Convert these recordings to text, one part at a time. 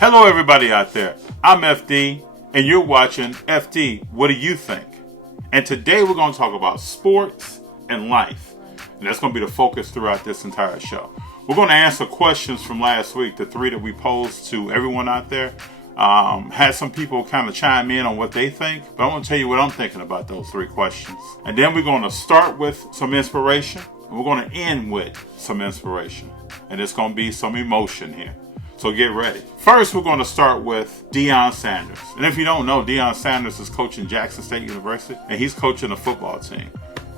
Hello everybody out there, I'm FD and you're watching FD, What Do You Think? And today we're going to talk about sports and life. And that's going to be the focus throughout this entire show. We're going to answer questions from last week, the 3 that we posed to everyone out there. Had some people kind of chime in on what they think, but I want to tell you what I'm thinking about those 3 questions. And then we're going to start with some inspiration, and we're going to end with some inspiration. And it's going to be some emotion here. So get ready. First, we're going to start with Deion Sanders. And if you don't know, Deion Sanders is coaching Jackson State University, and he's coaching a football team.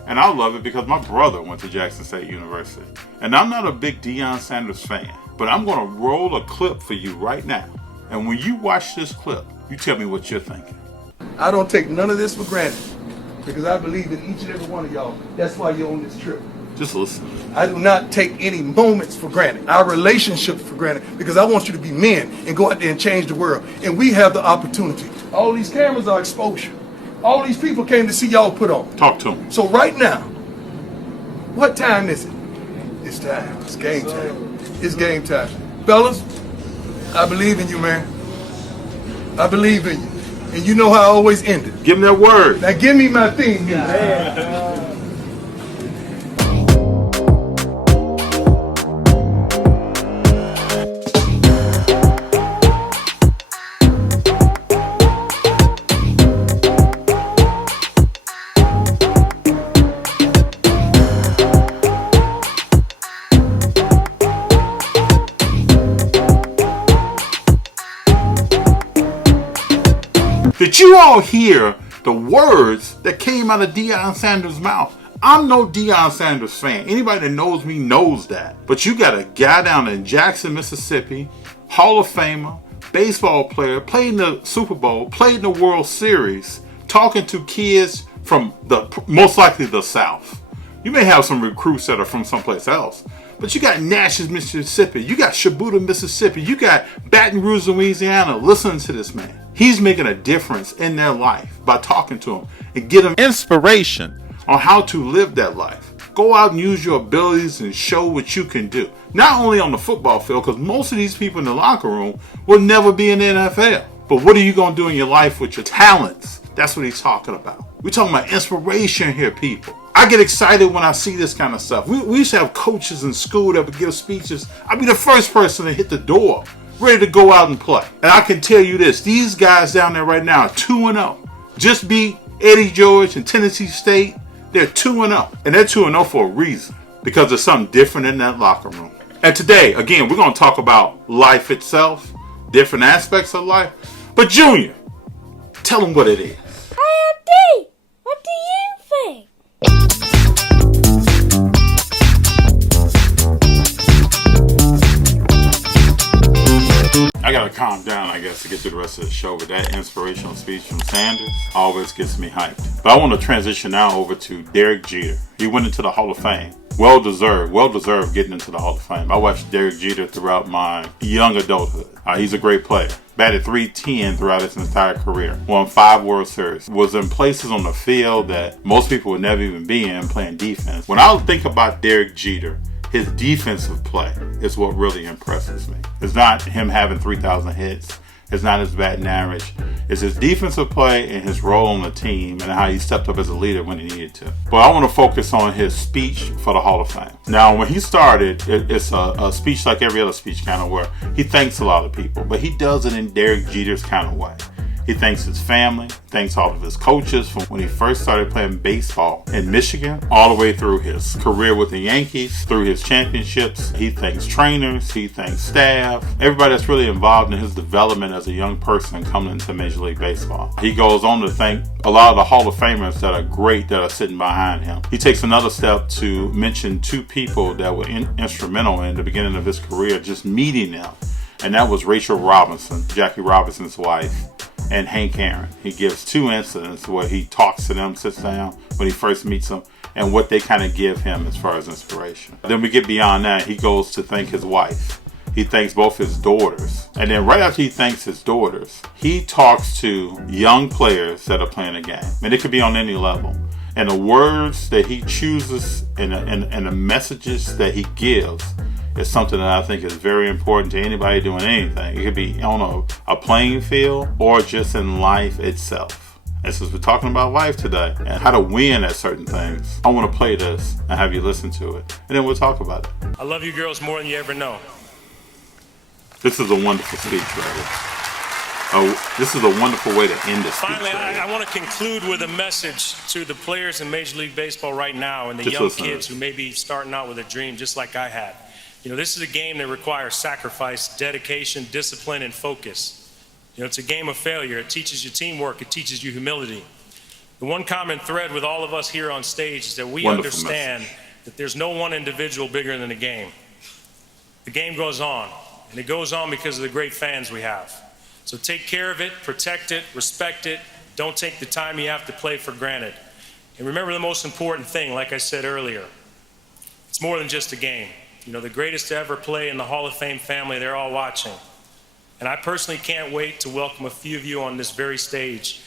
And I love it because my brother went to Jackson State University. And I'm not a big Deion Sanders fan, but I'm going to roll a clip for you right now. And when you watch this clip, you tell me what you're thinking. I don't take none of this for granted because I believe in each and every one of y'all. That's why you're on this trip. Just listen. I do not take any moments for granted, our relationships for granted, because I want you to be men and go out there and change the world. And we have the opportunity. All these cameras are exposure. All these people came to see y'all put on. Talk to them. So right now, what time is it? It's time. It's game time. It's game time. Fellas, I believe in you, man. I believe in you. And you know how I always end it. Give me that word. Now give me my theme music. Did you all hear the words that came out of Deion Sanders' mouth? I'm no Deion Sanders fan. Anybody that knows me knows that. But you got a guy down in Jackson, Mississippi, Hall of Famer, baseball player, played in the Super Bowl, played in the World Series, talking to kids from most likely the South. You may have some recruits that are from someplace else. But you got Natchez, Mississippi. You got Shibuya, Mississippi. You got Baton Rouge, Louisiana. Listening to this man. He's making a difference in their life by talking to them and get them inspiration on how to live that life. Go out and use your abilities and show what you can do. Not only on the football field, because most of these people in the locker room will never be in the NFL. But what are you going to do in your life with your talents? That's what he's talking about. We're talking about inspiration here, people. I get excited when I see this kind of stuff. We used to have coaches in school that would give speeches. I'd be the first person to hit the door, ready to go out and play. And I can tell you this, these guys down there right now are 2-0. Just beat Eddie George and Tennessee State. They're 2-0. And they're 2-0 for a reason, because there's something different in that locker room. And today, again, we're going to talk about life itself, different aspects of life. But Junior, tell them what it is. Hey, Andy, what do you think? I gotta calm down, I guess, to get through the rest of the show, but that inspirational speech from Sanders always gets me hyped. But I want to transition now over to Derek Jeter. He went into the Hall of Fame. Well deserved getting into the Hall of Fame. I watched Derek Jeter throughout my young adulthood. He's a great player. Batted .310 throughout his entire career. Won 5 World Series. Was in places on the field that most people would never even be in, playing defense. When I think about Derek Jeter, his defensive play is what really impresses me. It's not him having 3,000 hits. It's not his batting average. It's his defensive play and his role on the team and how he stepped up as a leader when he needed to. But I want to focus on his speech for the Hall of Fame. Now, when he started, it's a speech like every other speech, kind of where he thanks a lot of people, but he does it in Derek Jeter's kind of way. He thanks his family, thanks all of his coaches from when he first started playing baseball in Michigan, all the way through his career with the Yankees, through his championships. He thanks trainers, he thanks staff, everybody that's really involved in his development as a young person coming into Major League Baseball. He goes on to thank a lot of the Hall of Famers that are great that are sitting behind him. He takes another step to mention 2 people that were instrumental in the beginning of his career, just meeting them. And that was Rachel Robinson, Jackie Robinson's wife, and Hank Aaron. He gives 2 incidents where he talks to them, sits down when he first meets them, and what they kind of give him as far as inspiration. Then we get beyond that, he goes to thank his wife. He thanks both his daughters. And then right after he thanks his daughters, he talks to young players that are playing a game. And it could be on any level. And the words that he chooses and the messages that he gives is something that I think is very important to anybody doing anything. It could be on a playing field or just in life itself. And since we're talking about life today and how to win at certain things, I want to play this and have you listen to it. And then we'll talk about it. I love you girls more than you ever know. This is a wonderful speech, brother. Oh, this is a wonderful way to end this speech. Finally, I want to conclude with a message to the players in Major League Baseball right now and the young kids who may be starting out with a dream just like I had. You know, this is a game that requires sacrifice, dedication, discipline, and focus. You know, it's a game of failure. It teaches you teamwork. It teaches you humility. The one common thread with all of us here on stage is that we understand that there's no one individual bigger than the game. The game goes on, and it goes on because of the great fans we have. So take care of it, protect it, respect it. Don't take the time you have to play for granted. And remember the most important thing, like I said earlier, it's more than just a game. You know, the greatest to ever play in the Hall of Fame family, they're all watching. And I personally can't wait to welcome a few of you on this very stage,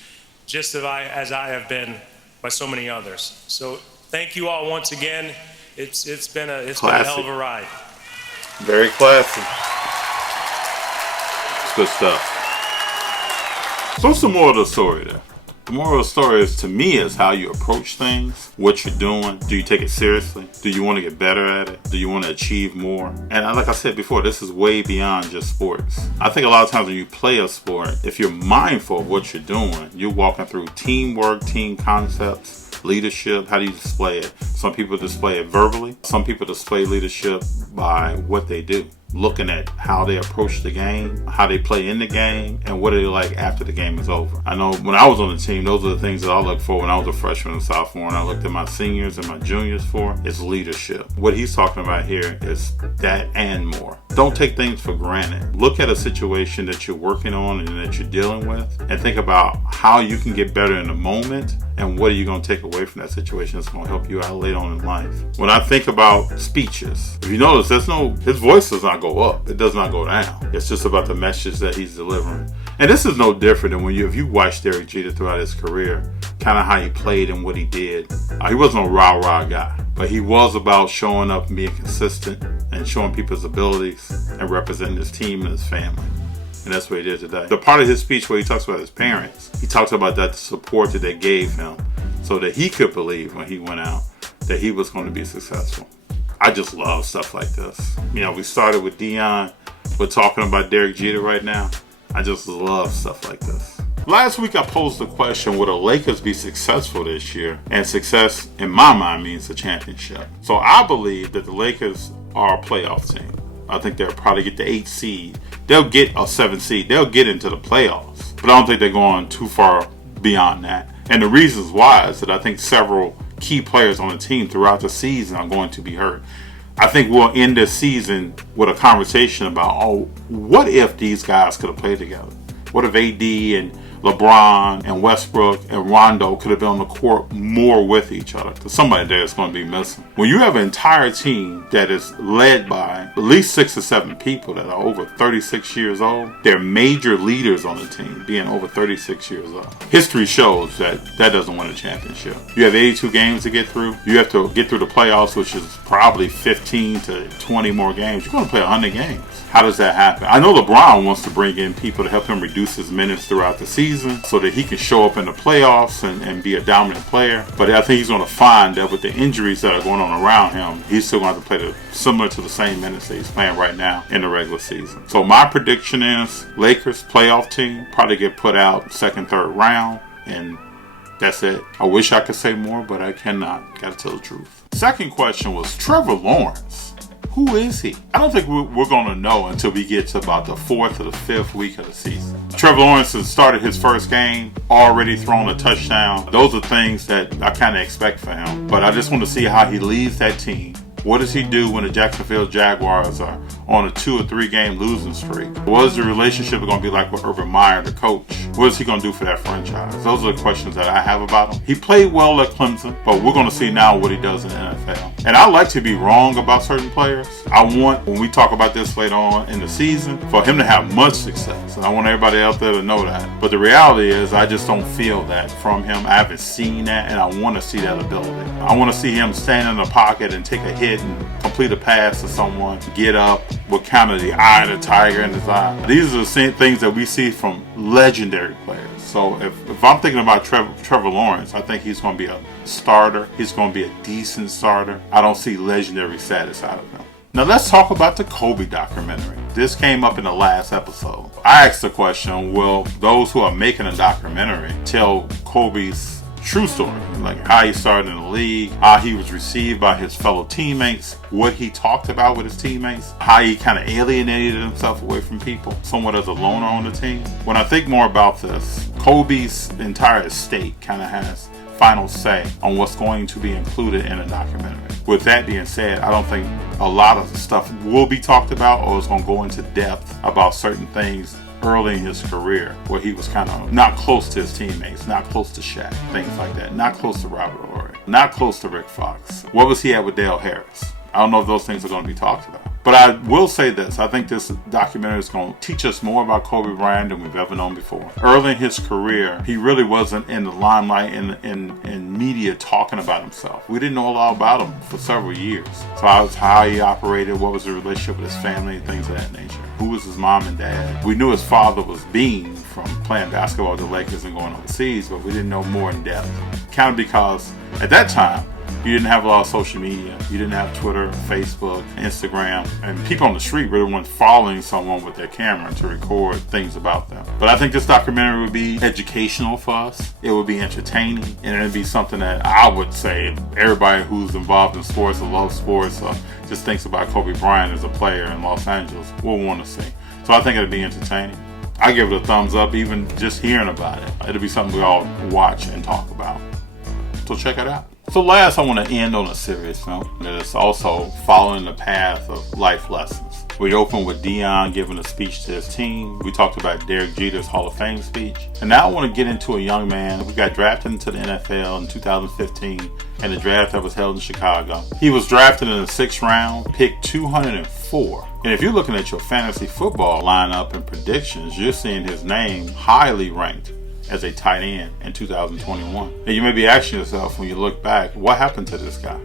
just as I have been by so many others. So thank you all once again. It's been a hell of a ride. Very classy. It's good stuff. So what's the moral of the story there? The moral of the story is, to me, is how you approach things, what you're doing. Do you take it seriously? Do you want to get better at it? Do you want to achieve more? And like I said before, this is way beyond just sports. I think a lot of times when you play a sport, if you're mindful of what you're doing, you're walking through teamwork, team concepts, leadership. How do you display it? Some people display it verbally. Some people display leadership by what they do. Looking at how they approach the game, how they play in the game, and what are they like after the game is over. I know when I was on the team, those are the things that I looked for when I was a freshman and sophomore, and I looked at my seniors and my juniors for, is leadership. What he's talking about here is that and more. Don't take things for granted. Look at a situation that you're working on and that you're dealing with, and think about how you can get better in the moment, and what are you going to take away from that situation that's going to help you out later on in life. When I think about speeches, if you notice, his voice does not go up. It does not go down. It's just about the message that he's delivering. And this is no different than if you watch Derek Jeter throughout his career, kind of how he played and what he did. He wasn't a rah-rah guy, but he was about showing up and being consistent and showing people's abilities and representing his team and his family. And that's what he did today. The part of his speech where he talks about his parents, he talks about that support that they gave him so that he could believe when he went out that he was going to be successful. I just love stuff like this. You know, we started with Deion. We're talking about Derek Jeter right now. I just love stuff like this. Last week I posed the question, will the Lakers be successful this year? And success, in my mind, means a championship. So I believe that the Lakers are a playoff team. I think they'll probably get the 8th seed. They'll get a 7th seed. They'll get into the playoffs. But I don't think they're going too far beyond that. And the reasons why is that I think several key players on the team throughout the season are going to be hurt. I think we'll end this season with a conversation about, what if these guys could have played together? What if AD and LeBron and Westbrook and Rondo could have been on the court more with each other? Because somebody there is going to be missing. When you have an entire team that is led by at least 6 or 7 people that are over 36 years old, they're major leaders on the team being over 36 years old. History shows that doesn't win a championship. You have 82 games to get through. You have to get through the playoffs, which is probably 15 to 20 more games. You're going to play 100 games. How does that happen? I know LeBron wants to bring in people to help him reduce his minutes throughout the season so that he can show up in the playoffs and be a dominant player. But I think he's going to find that with the injuries that are going on around him, he's still going to have to play similar to the same minutes that he's playing right now in the regular season. So my prediction is Lakers playoff team, probably get put out second, third round, and that's it. I wish I could say more, but I cannot. Got to tell the truth. Second question was Trevor Lawrence. Who is he? I don't think we're going to know until we get to about the 4th or the 5th week of the season. Trevor Lawrence has started his first game, already thrown a touchdown. Those are things that I kind of expect for him. But I just want to see how he leads that team. What does he do when the Jacksonville Jaguars are on a 2 or 3 game losing streak? What is the relationship going to be like with Urban Meyer, the coach? What is he going to do for that franchise? Those are the questions that I have about him. He played well at Clemson, but we're going to see now what he does in the NFL. And I like to be wrong about certain players. I want, when we talk about this later on in the season, for him to have much success. And I want everybody out there to know that. But the reality is, I just don't feel that from him. I haven't seen that, and I want to see that ability. I want to see him stand in the pocket and take a hit and complete a pass to someone, get up with kind of the eye of the tiger in his eye. These are the same things that we see from legendary players. So if I'm thinking about Trevor Lawrence, I think he's going to be a starter. He's going to be a decent starter. I don't see legendary status out of him. Now let's talk about the Kobe documentary. This came up in the last episode. I asked the question, will those who are making a documentary tell Kobe's true story, like how he started in the league, how he was received by his fellow teammates, what he talked about with his teammates, how he kind of alienated himself away from people, somewhat as a loner on the team. When I think more about this, Kobe's entire estate kind of has final say on what's going to be included in a documentary. With that being said, I don't think a lot of the stuff will be talked about or is going to go into depth about certain things early in his career where he was kind of not close to his teammates, not close to Shaq, things like that, not close to Robert Horry, not close to Rick Fox. What was he at with Dale Harris? I don't know if those things are going to be talked about. But I will say this, I think this documentary is going to teach us more about Kobe Bryant than we've ever known before. Early in his career, he really wasn't in the limelight in media talking about himself. We didn't know a lot about him for several years. So how he operated, what was the relationship with his family, things of that nature. Who was his mom and dad? We knew his father was Bean from playing basketball with the Lakers and going overseas, but we didn't know more in depth. Kind of because at that time, you didn't have a lot of social media. You didn't have Twitter, Facebook, Instagram, and people on the street really weren't following someone with their camera to record things about them. But I think this documentary would be educational for us. It would be entertaining, and it would be something that I would say everybody who's involved in sports or loves sports or just thinks about Kobe Bryant as a player in Los Angeles will want to see. So I think it'd be entertaining. I give it a thumbs up, even just hearing about it. It'll be something we all watch and talk about. So check it out. So last, I want to end on a serious note that is also following the path of life lessons. We opened with Deion giving a speech to his team. We talked about Derek Jeter's Hall of Fame speech. And now I want to get into a young man who got drafted into the NFL in 2015 in the draft that was held in Chicago. He was drafted in the 6th round, picked 204. And if you're looking at your fantasy football lineup and predictions, you're seeing his name highly ranked as a tight end in 2021. And you may be asking yourself when you look back, what happened to this guy?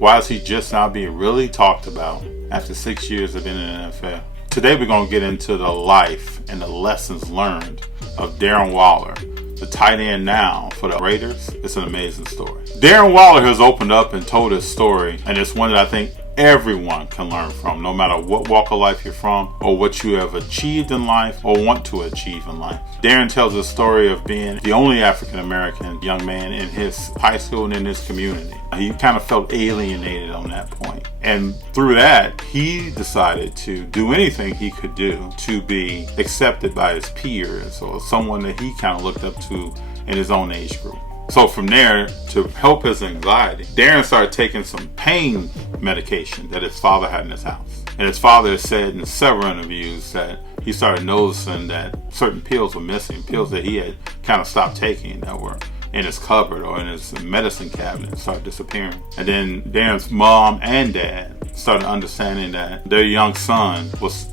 Why is he just now being really talked about after 6 years of being in the NFL? Today we're going to get into the life and the lessons learned of Darren Waller, the tight end now for the Raiders. It's an amazing story. Darren Waller has opened up and told his story, and it's one that I think everyone can learn from, no matter what walk of life you're from or what you have achieved in life or want to achieve in life. Darren tells a story of being the only African-American young man in his high school and in his community. He kind of felt alienated on that point. And through that, he decided to do anything he could do to be accepted by his peers or someone that he kind of looked up to in his own age group. So from there, to help his anxiety, Darren started taking some pain medication that his father had in his house. And his father said in several interviews that he started noticing that certain pills were missing, pills that he had kind of stopped taking that were in his cupboard or in his medicine cabinet started disappearing. And then Darren's mom and dad started understanding that their young son was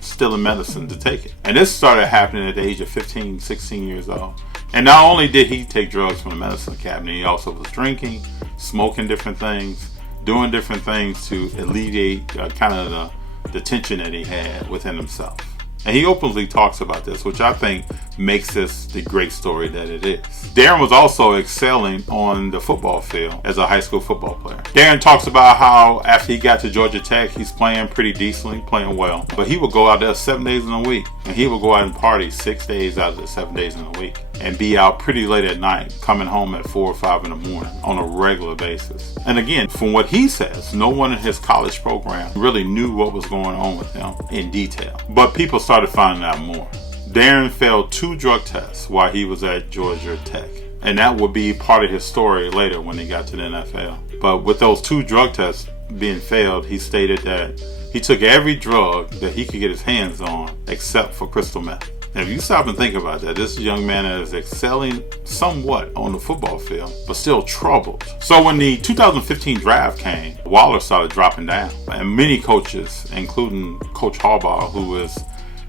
still in medicine to take it. And this started happening at the age of 15, 16 years old. And not only did he take drugs from the medicine cabinet, he also was drinking, smoking different things, doing different things to alleviate kind of the tension that he had within himself. And he openly talks about this, which I think makes this the great story that it is. Darren was also excelling on the football field as a high school football player. Darren talks about how after he got to Georgia Tech, he's playing pretty decently, playing well. But he would go out there 7 days in a week. And he would go out and party 6 days out of the 7 days in a week. And be out pretty late at night, coming home at 4 or 5 in the morning on a regular basis. And again, from what he says, no one in his college program really knew what was going on with him in detail. But people started finding out more. Darren failed 2 drug tests while he was at Georgia Tech. And that would be part of his story later when he got to the NFL. But with those 2 drug tests being failed, he stated that He took every drug that he could get his hands on except for crystal meth. Now, if you stop and think about that, this young man is excelling somewhat on the football field, but still troubled. So when the 2015 draft came, Waller started dropping down. And many coaches, including Coach Harbaugh, who was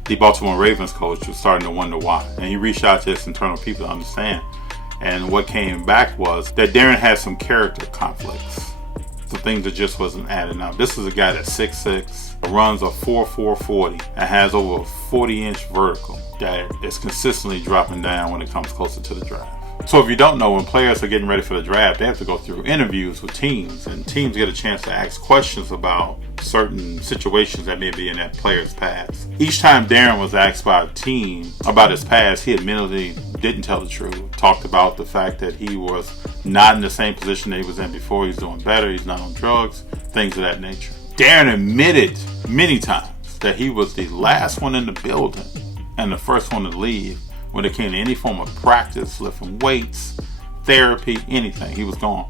the Baltimore Ravens coach, was starting to wonder why. And he reached out to his internal people to understand. And what came back was that Darren had some character conflicts. Some things that just wasn't adding up. This is a guy that's 6'6", runs a 4.4 40, and has over a 40-inch vertical that is consistently dropping down when it comes closer to the draft. So if you don't know, when players are getting ready for the draft, they have to go through interviews with teams, and teams get a chance to ask questions about certain situations that may be in that player's past. Each time Darren was asked by a team about his past, he admittedly didn't tell the truth. Talked about the fact that he was not in the same position that he was in before. He's doing better. He's not on drugs, things of that nature. Darren admitted many times that he was the last one in the building and the first one to leave when it came to any form of practice, lifting weights, therapy, anything. He was gone.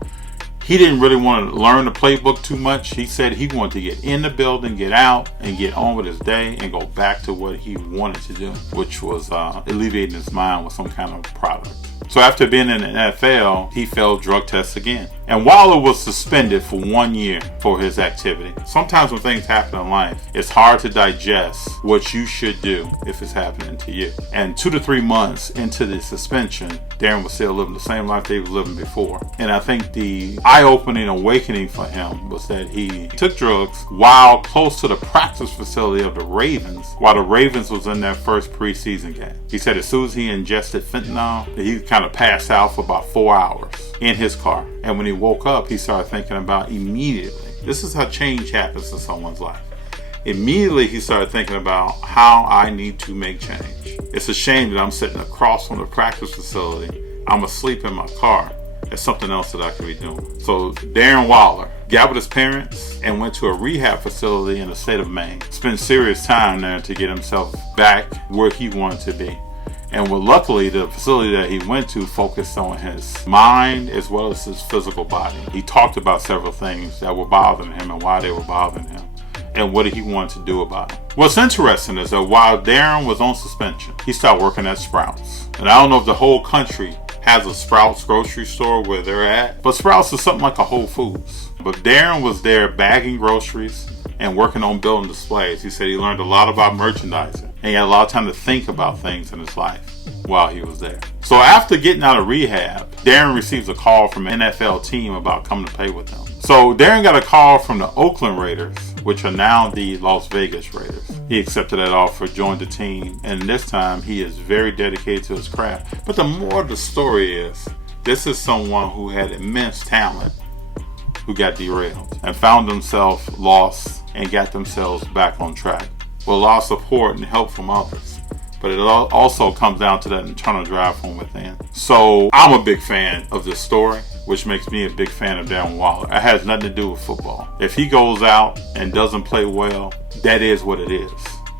He didn't really want to learn the playbook too much. He said he wanted to get in the building, get out, and get on with his day and go back to what he wanted to do, which was alleviating his mind with some kind of product. So after being in the NFL, he failed drug tests again. And Waller was suspended for 1 year for his activity. Sometimes when things happen in life, it's hard to digest what you should do if it's happening to you. And 2 to 3 months into the suspension, Darren was still living the same life that he was living before. And I think the eye-opening awakening for him was that he took drugs while close to the practice facility of the Ravens, while the Ravens was in their first preseason game. He said as soon as he ingested fentanyl, he kind of passed out for about 4 hours in his car. And when he woke up, he started thinking about immediately. This is how change happens in someone's life. Immediately, he started thinking about how I need to make change. It's a shame that I'm sitting across from the practice facility. I'm asleep in my car. There's something else that I could be doing. So Darren Waller got with his parents and went to a rehab facility in the state of Maine. Spent serious time there to get himself back where he wanted to be. And well, luckily, the facility that he went to focused on his mind as well as his physical body. He talked about several things that were bothering him and why they were bothering him and what he wanted to do about it. What's interesting is that while Darren was on suspension, he started working at Sprouts. And I don't know if the whole country has a Sprouts grocery store where they're at, but Sprouts is something like a Whole Foods. But Darren was there bagging groceries and working on building displays. He said he learned a lot about merchandising and he had a lot of time to think about things in his life while he was there. So after getting out of rehab, Darren receives a call from an NFL team about coming to play with him. So Darren got a call from the Oakland Raiders, which are now the Las Vegas Raiders. He accepted that offer, joined the team, and this time he is very dedicated to his craft. But the more of the story is, this is someone who had immense talent who got derailed and found themselves lost and got themselves back on track with a lot of support and help from others. But it also comes down to that internal drive from within. So I'm a big fan of this story, which makes me a big fan of Darren Waller. It has nothing to do with football. If he goes out and doesn't play well, that is what it is.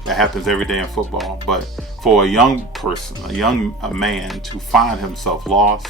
That happens every day in football. But for a young person, a man to find himself lost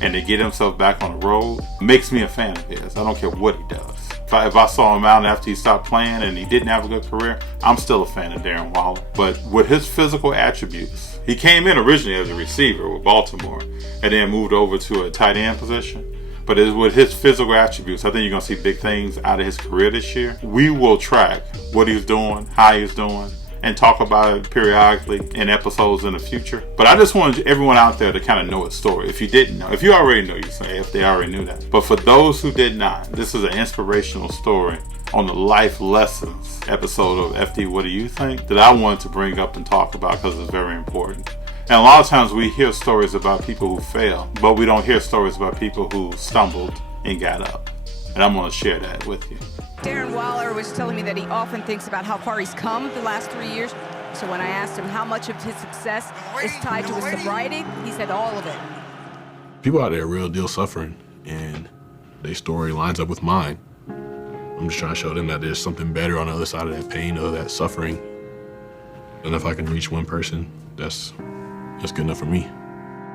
and to get himself back on the road makes me a fan of his. I don't care what he does. If I saw him out after he stopped playing and he didn't have a good career, I'm still a fan of Darren Waller. But with his physical attributes, he came in originally as a receiver with Baltimore and then moved over to a tight end position. But with his physical attributes, I think you're going to see big things out of his career this year. We will track what he's doing, how he's doing, and talk about it periodically in episodes in the future. But I just wanted everyone out there to kind of know his story. If you didn't know, if you already know, you say, if they already knew that. But for those who did not, this is an inspirational story on the life lessons episode of FD What Do You Think that I wanted to bring up and talk about because it's very important. And a lot of times we hear stories about people who fail, but we don't hear stories about people who stumbled and got up. And I'm going to share that with you. Darren Waller was telling me that he often thinks about how far he's come the last 3 years. So when I asked him how much of his success is tied to his sobriety, he said all of it. People out there are real deal suffering, and their story lines up with mine. I'm just trying to show them that there's something better on the other side of that pain or that suffering. And if I can reach one person, that's good enough for me.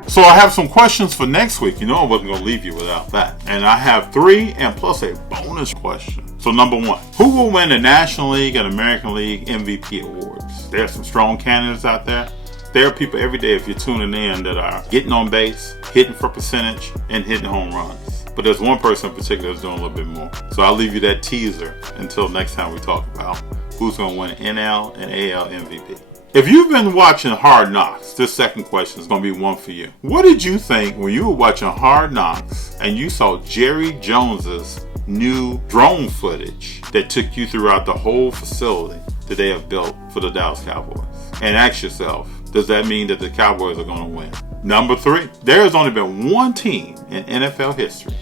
So I have some questions for next week. You know I wasn't going to leave you without that. And I have 3 and plus a bonus question. So number 1, who will win the National League and American League MVP awards? There's some strong candidates out there. There are people every day, if you're tuning in, that are getting on base, hitting for percentage, and hitting home runs. But there's one person in particular that's doing a little bit more. So I'll leave you that teaser until next time we talk about who's going to win NL and AL MVP. If you've been watching Hard Knocks, this second question is going to be one for you. What did you think when you were watching Hard Knocks and you saw Jerry Jones's new drone footage that took you throughout the whole facility that they have built for the Dallas Cowboys? And ask yourself, does that mean that the Cowboys are going to win? Number 3, there has only been one team in NFL history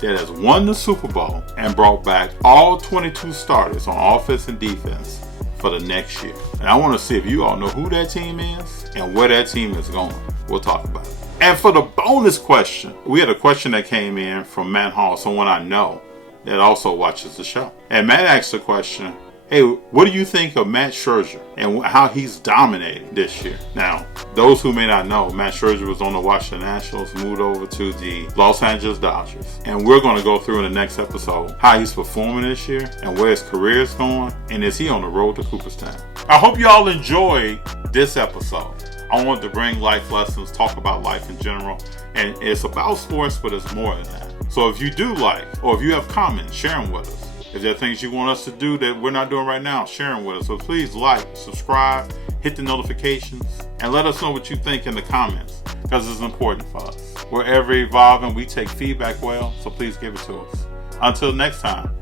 that has won the Super Bowl and brought back all 22 starters on offense and defense for the next year. And I want to see if you all know who that team is and where that team is going. We'll talk about it. And for the bonus question, we had a question that came in from Matt Hall, someone I know that also watches the show. And Matt asked the question, hey, what do you think of Matt Scherzer and how he's dominated this year? Now, those who may not know, Matt Scherzer was on the Washington Nationals, moved over to the Los Angeles Dodgers. And we're going to go through in the next episode how he's performing this year and where his career is going. And is he on the road to Cooperstown? I hope you all enjoyed this episode. I wanted to bring life lessons, talk about life in general. And it's about sports, but it's more than that. So if you do like, or if you have comments, share them with us. If there are things you want us to do that we're not doing right now, share them with us. So please like, subscribe, hit the notifications, and let us know what you think in the comments, because it's important for us. We're ever evolving. We take feedback well, so please give it to us. Until next time,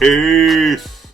peace.